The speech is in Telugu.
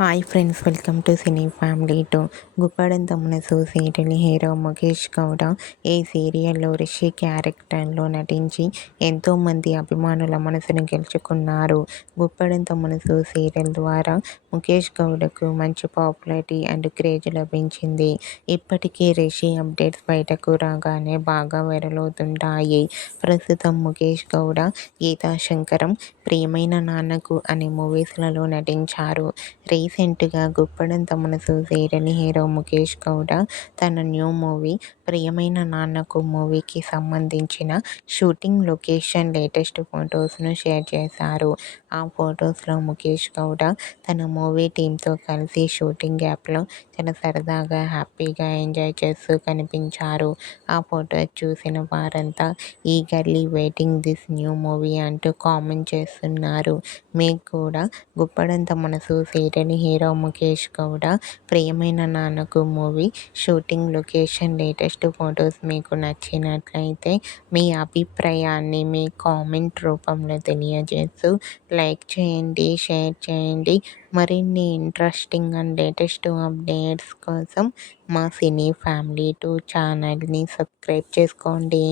Hi friends, welcome to cine family two. Guppedantha మనసు సీరియల్ హీరో ముఖేష్ గౌడ ఈ సీరియల్లో రిషి క్యారెక్టర్లో నటించి ఎంతోమంది అభిమానుల మనసును గెలుచుకున్నారు. గుప్పెడంత మనసు సీరియల్ ద్వారా ముఖేష్ గౌడకు మంచి పాపులారిటీ అండ్ క్రేజ్ లభించింది. ఇప్పటికీ రిషి అప్డేట్స్ బయటకు రాగానే బాగా వైరల్ అవుతుంటాయి. ప్రస్తుతం ముఖేష్ గౌడ గీతా శంకరం, ప్రియమైన నాన్నకు అనే మూవీస్లలో నటించారు. రీసెంట్గా గుప్పెడంత మనసు సీరియల్ హీరో ముఖేష్ గౌడ తన న్యూ మూవీ ప్రియమైన నాన్నకు మూవీకి సంబంధించిన షూటింగ్ లొకేషన్ లేటెస్ట్ ఫొటోస్ను షేర్ చేశారు. ఆ ఫొటోస్లో ముఖేష్ గౌడ తన మూవీ టీంతో కలిసి షూటింగ్ యాప్లో చాలా సరదాగా హ్యాపీగా ఎంజాయ్ చేస్తూ కనిపించారు. ఆ ఫొటోస్ చూసిన వారంతా eagerly waiting this new movie అంటూ కామెంట్ చేస్తున్నారు. మీకు కూడా గుప్పెడంత మనసు సీరియల్ హీరో ముఖేష్ గౌడ ప్రియమైన నాన్నకు movie shooting location latest photos మీకు నచ్చినట్లయితే మీ అభిప్రాయాన్ని మీ కామెంట్ రూపంలో తెలియజేస్తూ లైక్ చేయండి, షేర్ చేయండి. మరిన్ని ఇంట్రెస్టింగ్ అండ్ లేటెస్ట్ అప్డేట్స్ కోసం మా సినీ ఫ్యామిలీ టూ ఛానల్ని సబ్స్క్రైబ్ చేసుకోండి.